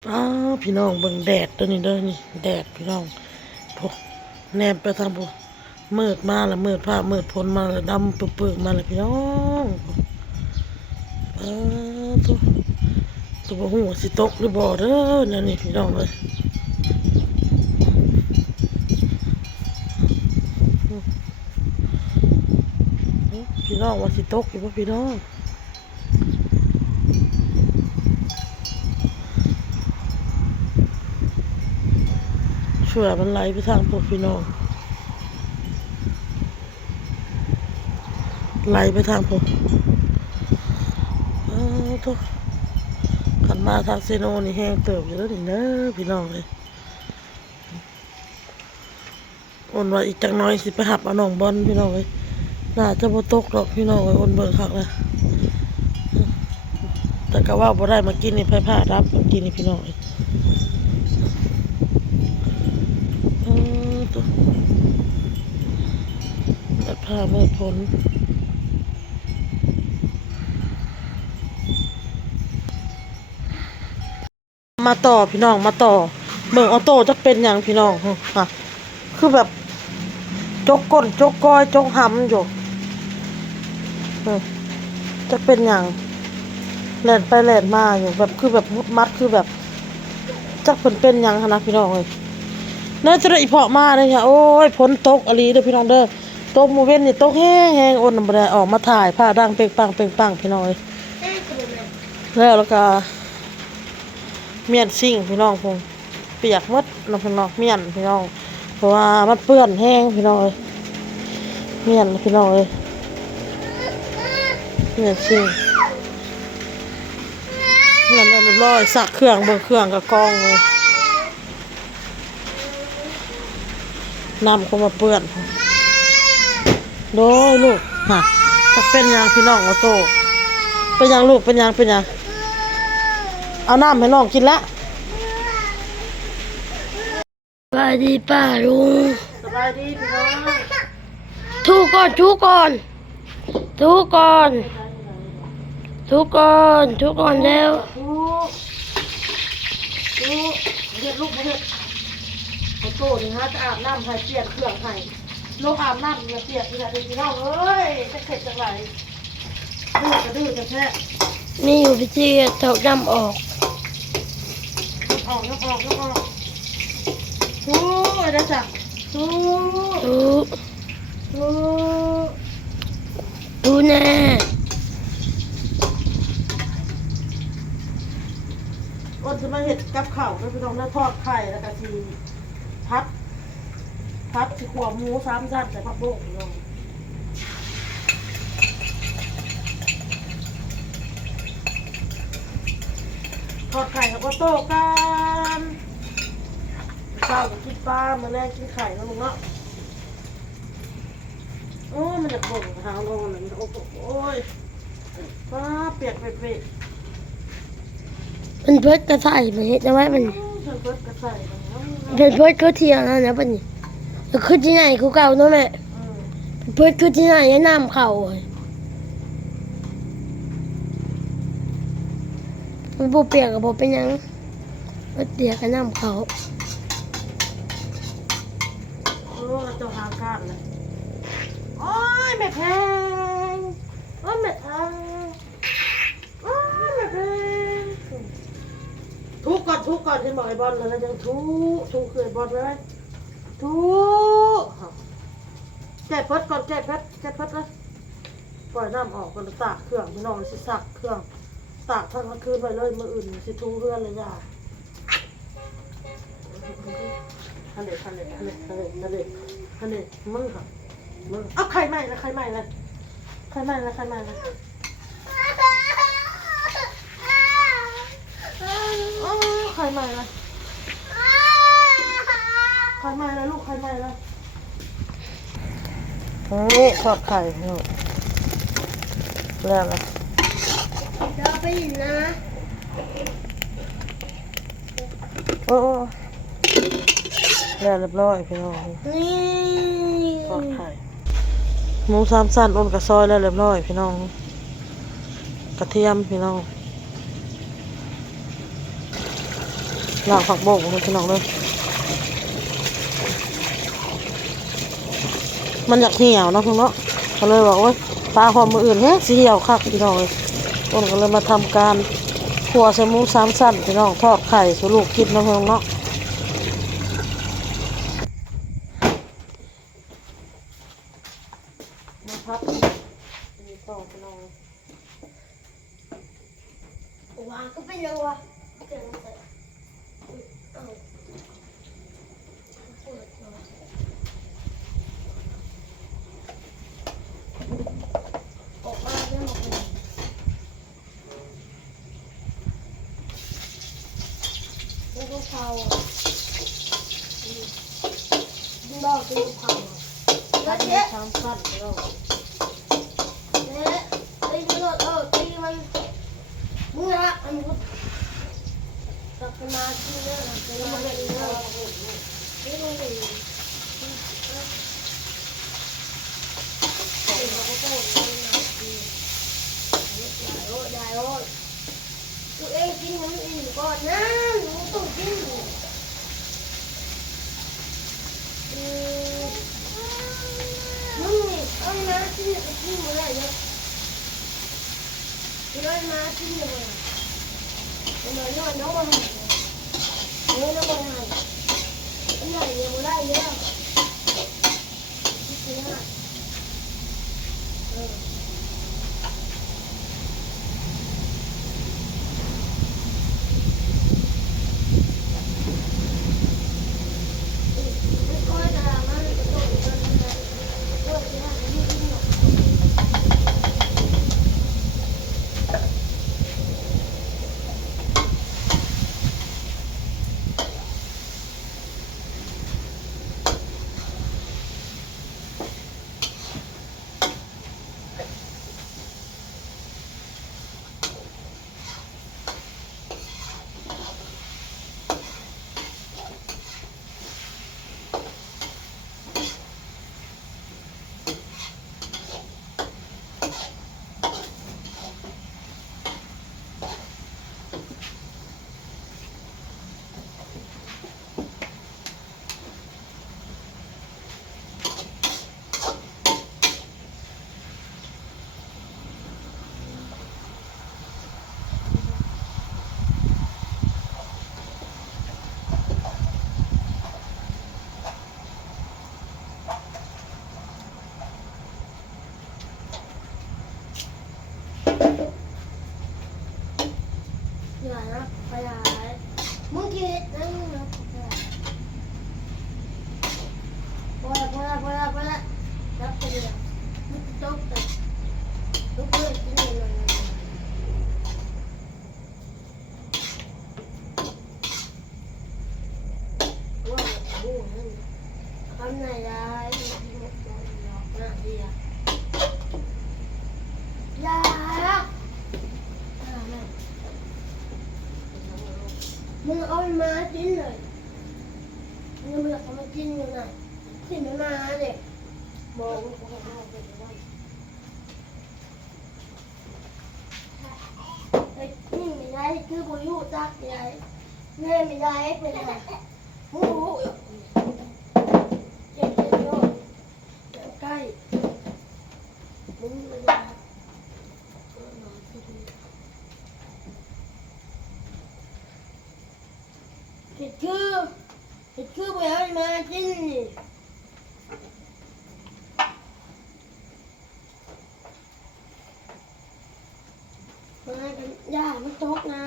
พี่น้องเบิ่งแดดตัวนี้เด้อนี่แดดพี่น้องพวกแนมไปทางพวกมืดมาแล้วมืดผ้ามืดฝนมาแล้วดำเปื้อๆมาแล้วพี่น้องอ้าตัวบ่ฮู้ว่าสิตกหรือบ่เด้อนั่นนี่พี่น้องเอ้ยพี่น้องว่าสิตกอยู่บ่พี่น้องช่วยมันไหลไปทางพวกพี่น้องไหลไปทางพวกตัวขันมาทางเซโนนี่แห้งเติบอยู่แล้วนี่เด้อพี่น้องเลยอ้นว่าอีกจักหน้อยสิไปหับเอาน้องบอลพี่น้องเลยน่าจะบ่ตกหรอกพี่น้องเลยอ้นเบิ่งคักนะแต่ก็ว่าบ่ได้มากินนี่ไผผ้ารับมากินนี่พี่น้องเลยตัวตัดผ้าเมื่อพ้นมาต่อพี่น้องมาต่อเบิ่งออโต้จะเป็นอย่างพี่น้องค่ะคือแบบจกก้นจกก้อยจกหำอยู่จะเป็นอย่างแล่นไปแล่นมาอยู่แบบคือแบบมุดมัดคือแบบจักเพิ่นเป็นอย่างนะพี่น้องเลยน่าจะได้อีเพาะมาเลยค่ะโอ้ยฝนตกอลีเด้อพี่น้องเด้อตกมื้อเว้นนี่ตกแห้งๆอ้นบ่ได้ออกมาถ่ายผ้าดังเปงปังเปงปังพี่น้องเอ้ยแล้วก็เมียนซิ่งพี่น้องพงเปียกหมดน้องพี่น้องเมียนพี่น้องเพราะว่ามันเปื้อนแห้งพี่น้องเอ้ยเมียนพี่น้องเอ้ยเมียนซิ่งเมียนเรียบร้อยสักเครื่องเบิ่งเครื่องกับกองเลยน้ำก็มาเปื้อนโดยลูกฮะจะเป็นยังพี่น้องออโต้เป็นยังลูกเป็นยังเอาน้ำให้น้องกินละสวัสดีป้าลุงสบายดีพี่น้องทุกคนทุกคนทุกคนทุกคนทุกคนเร็วเฮ็ดลูกเฮ็ดออโต้นี่ฮะจะอาบน้ำให้เปลี่ยนเครื่องให้ลูกอาบน้ำเปลี่ยนนี่แหละพี่น้องเอ้ยจะเข็ดจังไรดื้อจะแท้นี่อยู่พิธีเต่าดำออกออกทูยได้จ้ะทู ทุทู ทุแน่อ้นจะมาเห็ดกับข้าวแล้วพี่น้องแล้วทอดไข่แล้วก็ทีพัดที่ขวบหมู3 ชั้นใส่ผักบุ้งพี่น้องทอดไข่แล้วก็โต้กันข้าวกินปลามาแรงกินไข่นะลุงเนาะโอ้มันจะบ่นหางโลนเลยโอ้ยปลาเปียกมันเพิดกระใส่มาเห็ดเอาไว้มันเพิ่นกระใส่เพิดเขาเที่ยวแล้วนะปันนี้แล้วขึ้นที่ไหนเขาเก่าเนาะแม่เพิดขึ้นที่ไหนน้ำเข่ามันปูเปียกกับปูเป็นยังเปียกกับน้ำเข่าโอ้เจ้าหางก้านเลยโอ้ยแม่แพงโอ้ยแม่แพงโอ้ยแม่แพงทุกก่อนที่บอกไอ้บอลเลยนะยังทุกเคยบอลเลยทุกแก้เพิดก่อนแก้เพิดเลยปล่อยน้ำออกก่อนตากเครื่องพี่น้องสิสักเครื่องตากทั้งคืนไปเลยมืออื่นสิทูเพื่อนเลยย่าทะเลมึงค่ะมึงเอาไข่ใหม่เลยไข่ใหม่เลยไข่ใหม่เลยไข่ใหม่เลยลูกไข่ใหม่เลยนี่ทอดไข่ลูกแล้วนะเราไปอยู่นะโอ้แล้วเรียบร้อยพี่น้องนี่ทอดไข่หมู3 ชั้นอ้นกับซอยแล้วเรียบร้อยพี่น้องกระเทียมพี่น้อง ล้างผักโบกพี่น้องเลยมันอยากเหี่ยวเนาะพี่เนาะก็เลยบอกว่าปลาหอมมืออื่นแฮะสิเหี่ยวคักพี่น้องเลยต้นก็เลยมาทำการขั่วใส่หมูสามสั้นพี่น้องทอดไข่สู่ลูกกินเนาะพี่น้องเนาะมาพัดนี่ต่อพี่น้อง วางก็ไปเลยวะเจ๋งเลยเอาเปิดหน่อยออกมาเรื่องของมันแล้วก็เผาดึงดอกดึงเผาแล้วเจ๊ สามสั้นพี่น้อง เจ๊ไอ้ดึงดอกตีมันมึงนะมันก็ตักมาที่เรื่องตักมาที่เรื่องนี่มันเป็นใส่หัวโป้งได้ตัวเองกินมันอิ่มก่อนนะหนูต้องกินมึงนี่เอามาที่นี่ไปกินมาได้เนี่ยที่เรามาที่นี่มาเอามาเนี่ยน้องมาให้เนี่ยน้องมาให้อันไหนเนี่ยมาได้เนี่ยที่นี่อย่านะไปหามึงคิดนะมึงนะพอละรับไปเลยมึงตกแต่ลุกเลยกินเลยว่าโอ้โหทำไหนได้น่าดีอ่ะอย่ามึงเอามากินเลยมึงเอามากินอยู่ไหนกินมาเด็กบอกมึงเอาไปว่าไอ้นี่ไม่ได้คือกูอยู่ตักใหญ่แม่ไม่ได้เป็นไงมึงรู้เจ็บโยนใกล้มึงไม่ได้เห็ดคือไปเอามากินนี่มากันย่ามันตกนะ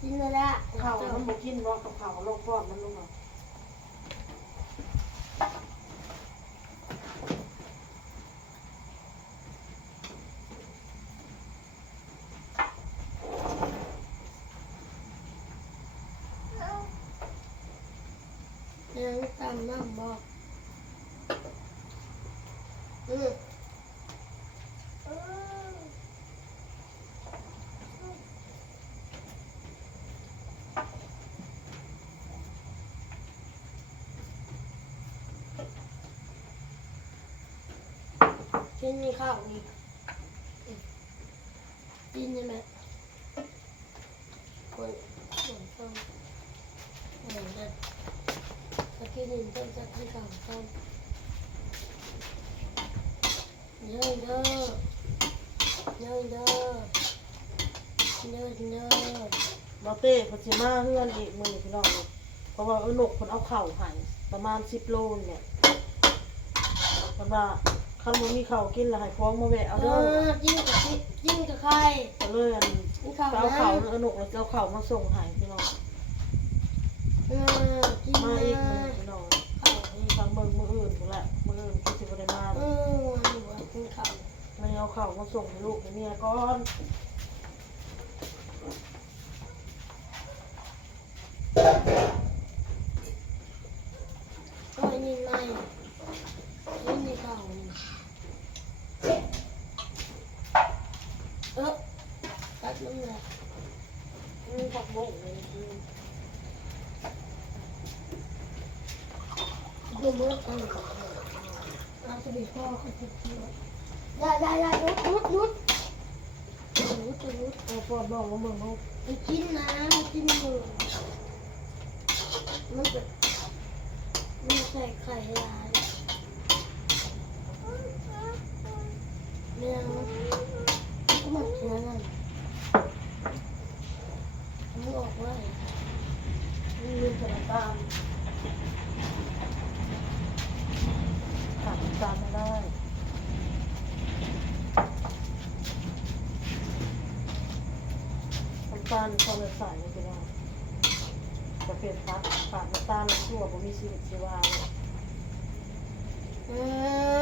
กินแล้วละ ข้าวมันบ่กินบ่กับข้าวลงก้อนมันลงเอายังตามน้ำบอกกินข้าวนี่ กินใช่ไหมคนต้องเหมือนกันถ้ากินนี่ต้องจัดให้ก่อนต้องเยอะเยอะเยอะเยอะเยอะเยอะ บอเต้เพนสิมาเฮือนอีกมือพี่น้องเลยเพราะว่าหนกคนเอาเข่าให้ประมาณ10 โลนี่แหละเพราะว่าคันบ่มีข้าวกินแล้วให้พ้องมาแวะเอาเด้อ จิ้มกับไข่ ก็เลยอัน กินข้าว ไปเอา นะ เข่าหนกแล้วจะเอาเข่ามาส่งให้พี่น้อง กิน มา นะ อีกมือพี่น้องนี่ทางเบิ่งมืออื่นพุ่นแหละมืออื่นคือสิบ่ได้มา กินข้าว ไม่เอาเข่ามาส่งให้ลูกให้เมียก่อน ก็ยินไม่ยินในข้าวตัดน้ำเลย ผักบงเลย ดูมือกันเราจะบีบคอเขาจะกินได้นุดเอาปอดบอกว่าเมืองเขา ไปกินนะกินมือมันแบบมันใส่ไข่ลายเนี่ยก็หมดแล้วนั่นมันออกว่า ลืมใส่น้ำตาลขาดน้ำตาลไม่ได้น้ำตาลพอเลยใส่ไม่ได้จะเปลี่ยนพักขาดน้ำตาลแล้วชั่วผมมีชีวิตชีวาเล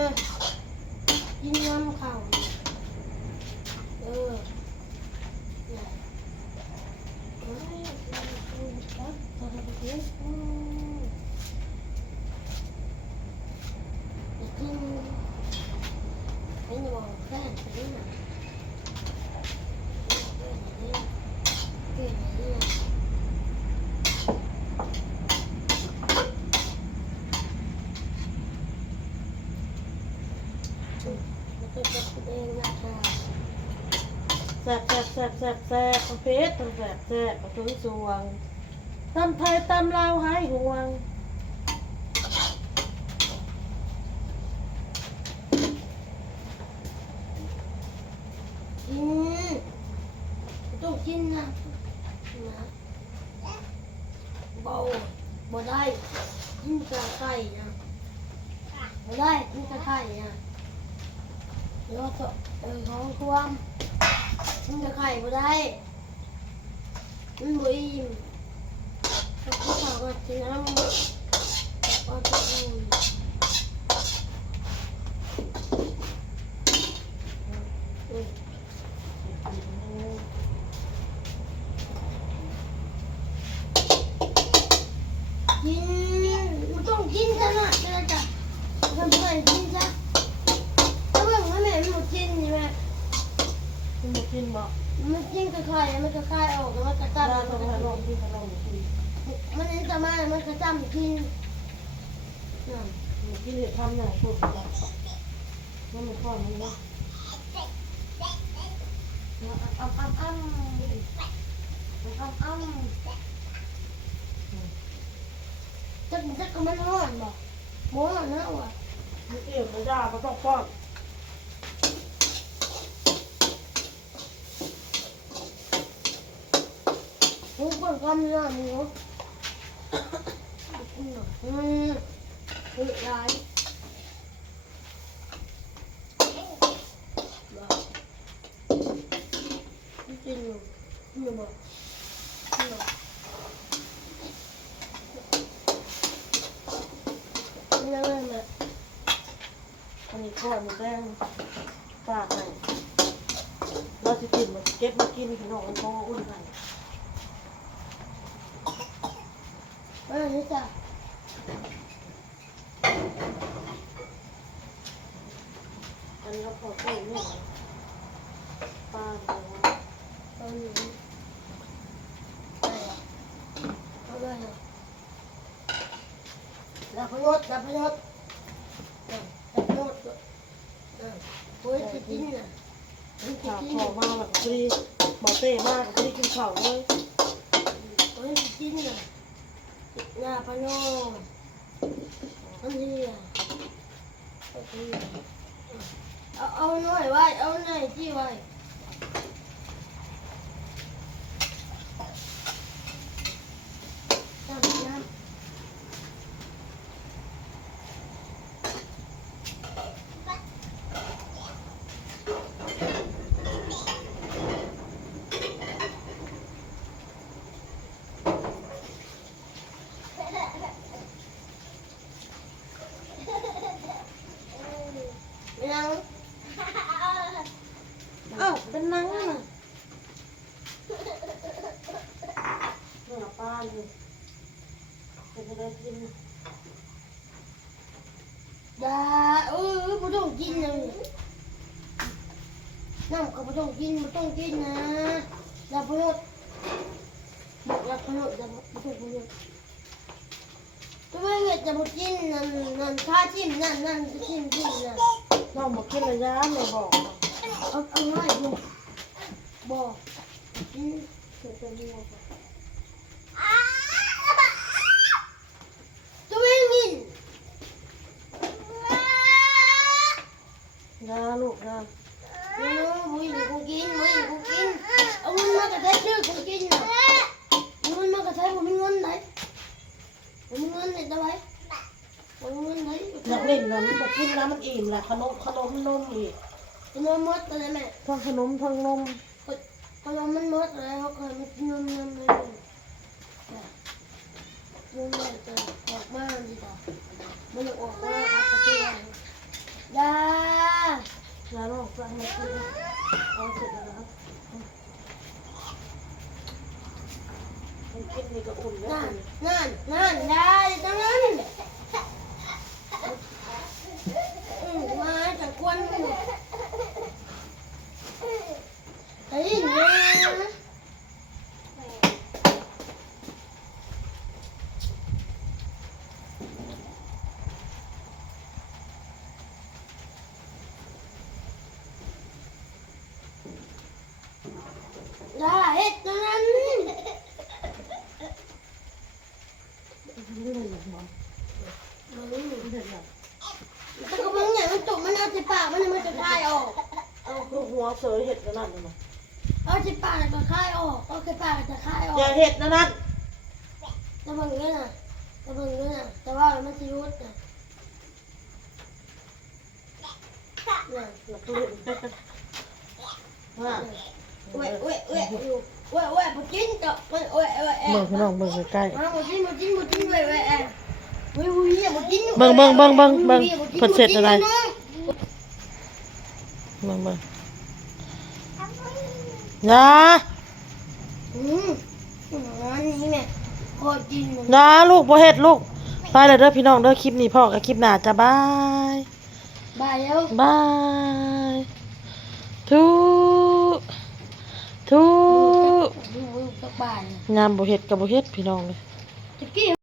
ย กินน้ำข้าวเนี่ยกินเป็นบอกแฟนไปนี่นะเกิดอะไรเนี่ยมันจะเป็นเองนะคะ แซ่บประเภททั้งแซ่บประตูสวงตำไทยตำลาวหายห่วง กินต้องกินนะเบาบ่ได้กินกระไข่นะบ่ได้กินกระไข่นะแล้วก็ของความกินกระไข่บ่ได้มันบ่อิ่มถ้ากินข้าวก็กินน้ำก็จะอิ่มกินมันต้องกินซะนะจ้ะเพื่อนๆกินซะถ้าเพื่อนแม่ไม่หมดกินใช่ไหม คุณมากินบ่ มันกินกระไข่มันกระไข่ออกแล้วมันกระจ้ำ ได้ มัน ต้อง กระ ให้ล จ้ องกินขนมกิน ำมันนี่จะมามันกระจ้ำกินนั่น กินเห็ดทำอย่างสุดเลยนั่นมันข้อมันนะจะก็มันร้อนบ่หมูร้อนนะวะ มันเอี่ยมมันยามันต้องป้อน หมูก่อนความร้อนหมูคือร้ายกินอยู่กินอยู่บ่กินอยู่ยังไงแม่ อันนี้ข้อมันแดงปากให้เราจะกินมันเก็บมากินพี่น้องมันก็อุ่นให้ นี่จ้ะ อันนี้ก็พอใส่เนี่ยปลา ตอนนี้ได้อะเอาเลยอะรับประโยชน์รับประโยชน์รับประโยชน์โอ้ยจะกินน่ะ ขาพอมาแบบพอดีบอเต้มากพอดีกินข้าวเลย มันกินน่ะยาพะโนอันนี้เอาหน่อยไว้เอาหน่อยที่ไว้น้ำยังเอ้าเป็นนังน่ะ เนื้อปลาอยู่เป็นอะไรกิน อย่าไม่ต้องกินเลยน้ำก็ไม่ต้องกินไม่ต้องกินนะอย่าพูดบอกอย่าพูดอย่าพูดตัวเงี้ยจะพูดกินนั่นข้าชิมนั่นจะชิมนั่น น้องบอกกินระยะไม่บอก เอาไว้ดูบอกกินเสร็จแล้วเนี่ยตัวเงี้ย ยาลูกยา บุยกูกินเอาเงินมากระแทกชื่อกูกินนะเอาเงินมากระแทกผมมีเงินไหนผมมีเงินไหนจะไว้ผมมีเงินไหน อยากเล่นนะมันบอกกินแล้วมันอิ่มแหละขนมนมอีก ขนมมดอะไรแม่ ทั้งขนมทั้งนม ขนมมันมดอะไรเขาเคยมันกินนมเลยนมเลยจะออกมาดีกว่ามันออกมาอัดตัว ยา ยาลูกฟังมากินเอาเสร็จแล้วนะครับมันกินนี่ก็อุ่นแล้ว นั่นยาจังนั้นมาจากควันไอ้เนี่ยยาเฮ็ดจังนั้น ไม่ได้หรอกหมอไม่ได้หรอก แต่ก็มึงเนี่ยมันจุกมันเอาที่ปากมันจะคายออก เอาคือหัวเสยเห็ดนั่นน่ะนะ เอาที่ปากจะคายออกเอาที่ปากจะคายออก อย่าเห็ดนั่น จะมึงเนี่ยนะจะมึงเนี่ยนะแต่ว่ามันจะยุดนะเนี่ย อย่าพูดว่า เว้ยอยู่เว้ยบุจินกับเว้ย เบิ่งพี่น้องเบิ่งใกล้ มาบุจินเว้ยบุจินเว้ยเพิ่น เสร็จอะไรเบิ่งยา นี่แม่พอกิน ยาลูกบ่เฮ็ดลูกไปเลยเด้อพี่น้องเด้อคลิปนี้พ่อกับคลิปหน้าจ้ะบาย บายแล้ว บายทุทุ ดูสักบาย งามบ่เฮ็ดก็บ่เฮ็ดพี่น้องเลย ตะกี้